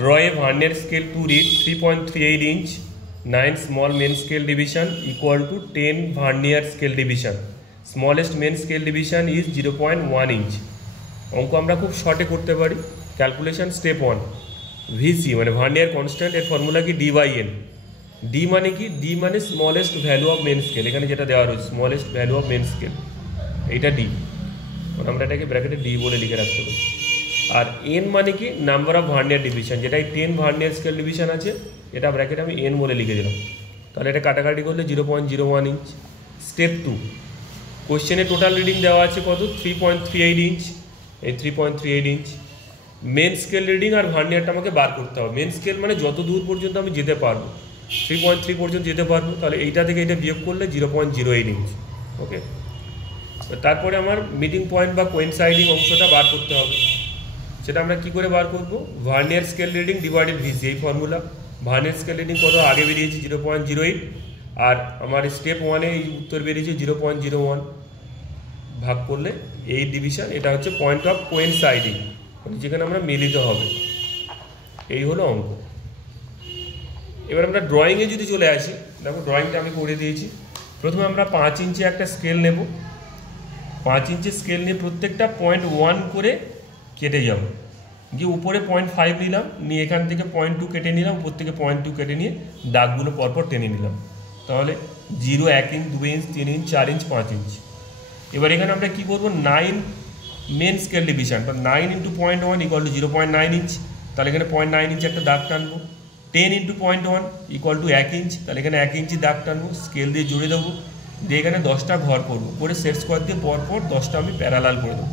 Draw a vernier scale to read 3.38 inch, 9 small main scale division equal to 10 vernier scale division. Smallest main scale division is 0.1 inch. অঙ্ক আমরা খুব শর্টে করতে পারি। Calculation step 1, VC মানে vernier constant, এর formula কি D N. D মানে কি? ডি মানে smallest value of main scale, এখানে যেটা দেওয়া রয়েছে smallest value of main scale, এইটা ডি, আমরা এটাকে ব্র্যাকেটে ডি বলে লিখে রাখতে পারি। আর এন মানে কি? নাম্বার অফ ভার্নিয়ার ডিভিশন, যেটা 10 ভার্নিয়ার স্কেল ডিভিশন আছে, এটা ব্র্যাকেটে আমি এন বলে লিখে দিলাম। তাহলে এটা কাটাকাটি করলে 0.01 ইঞ্চ। স্টেপ 2, কোশ্চেনে টোটাল রিডিং দেওয়া আছে কত? 3.38 ইঞ্চ। এই 3.38 ইঞ্চ মেন স্কেল রিডিং আর ভার্নিয়ারটা আমাকে বার করতে হবে। মেন স্কেল মানে যত দূর পর্যন্ত আমি যেতে পারবো, 3.3 পর্যন্ত যেতে পারবো, তাহলে এইটা থেকে এটা বিয়োগ করলে 0.08 ইঞ্চ। ওকে, তারপরে আমার মিটিং পয়েন্ট বা কোয়েনসাইডিং অংশটা বার করতে হবে। সেটা আমরা কি করে বার করবো? Vernier scale reading divided VC, এই ফর্মুলা। ভার্নিয়ার স্কেল রিডিং কত আগে বেরিয়েছে? 0.08, আর আমার স্টেপ 1-এ এই উত্তর বেরিয়েছে 0.01। ভাগ করলে এই ডিভিশন, এটা হচ্ছে পয়েন্ট অফ কোয়েনসাইডিং, যেখানে আমরা মিলিত হবে। এই হলো অঙ্ক। এবার আমরা ড্রয়িংয়ে যদি চলে আসি, দেখো ড্রয়িংটা আমি করে দিয়েছি। প্রথমে আমরা 5 ইঞ্চি একটা স্কেল নেব। 5 ইঞ্চি স্কেল নিয়ে প্রত্যেকটা 0.1 করে কেটে যাব, গিয়ে উপরে 0.5 নিলাম, নিয়ে এখান থেকে 0.2 কেটে নিলাম, উপর থেকে 0.2 কেটে নিয়ে দাগগুলো পরপর টেনে নিলাম। তাহলে 0, 1 inch, 2 inch, 3 inch, 4 inch, 5 inch. এবার এখানে আমরা কি করবো? 9 মেন স্কেল ডিভিশন, বা 9 × 0.1 = 0.9 ইঞ্চ। তাহলে এখানে 0.9 ইঞ্চ একটা দাগ টানবো। 10 × 0.1 = 1 ইঞ্চ। তাহলে এখানে 1 ইঞ্চি দাগ টানবো, স্কেল দিয়ে জুড়ে দেবো, দিয়ে এখানে 10টা ঘর করবো, করে সেট স্কোয়ার দিয়ে পরপর 10টা আমি প্যারালাল করে দেবো।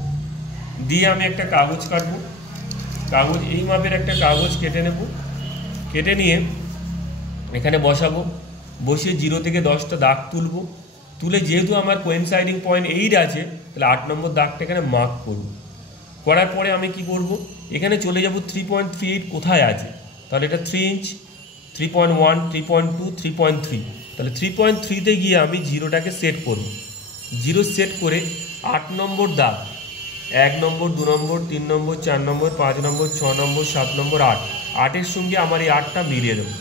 দিয়ে আমি একটা কাগজ কাটবো, কাগজ এই মাপের একটা কাগজ কেটে নেব, কেটে নিয়ে এখানে বসাবো, বসিয়ে 0 থেকে 10টা দাগ তুলবো। তুলে যেহেতু আমার কোয়েনসাইডিং পয়েন্ট 8 আছে, তাহলে 8 নম্বর দাগটা এখানে মার্ক করব। করার পরে আমি কি করব? এখানে চলে যাব 3.38 কোথায় আছে, তাহলে এটা 3 ইঞ্চ, 3.1, 3.2, 3.3। তাহলে 3.3-তে গিয়ে আমি 0টাকে সেট করব। 0 সেট করে 8 নম্বর দাগ, 1 নম্বর, 2 নম্বর, 3 নম্বর, 4 নম্বর, 5 নম্বর, 6 নম্বর, 7 নম্বর, 8, 8-এর সঙ্গে আমার এই 8টা মিলিয়ে দেবো।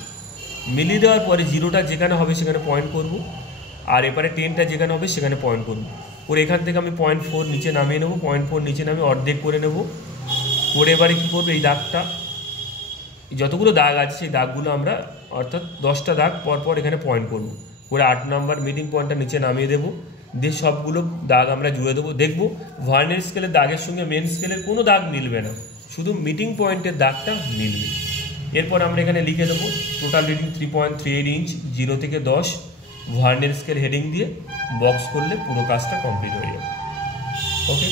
মিলিয়ে দেওয়ার পরে 0টা যেখানে হবে সেখানে পয়েন্ট করব, আর এবারে 10টা যেখানে হবে সেখানে পয়েন্ট করব। করে এখান থেকে আমি 0.4 নিচে নামিয়ে নেবো, 0.4 নিচে নামিয়ে অর্ধেক করে নেব। করে এবারে কী করবো? এই দাগটা, যতগুলো দাগ আছে সেই দাগগুলো আমরা, অর্থাৎ 10টা দাগ পরপর এখানে পয়েন্ট করব। করে 8 নম্বর মিটিং পয়েন্টটা নিচে নামিয়ে দেবো, দিয়ে সবগুলো দাগ আমরা জুড়ে দেবো। দেখবো ভার্নিয়ার স্কেলের দাগের সঙ্গে মেন স্কেলের কোনো দাগ মিলবে না, শুধু মিটিং পয়েন্টের দাগটা মিলবে। এরপর আমরা এখানে লিখে দেবো টোটাল রিডিং 3.38 ইঞ্চ, 0 থেকে 10, ভার্নিয়ার স্কেল হেডিং দিয়ে বক্স করলে পুরো কাজটা কমপ্লিট হয়ে যাবে। ওকে।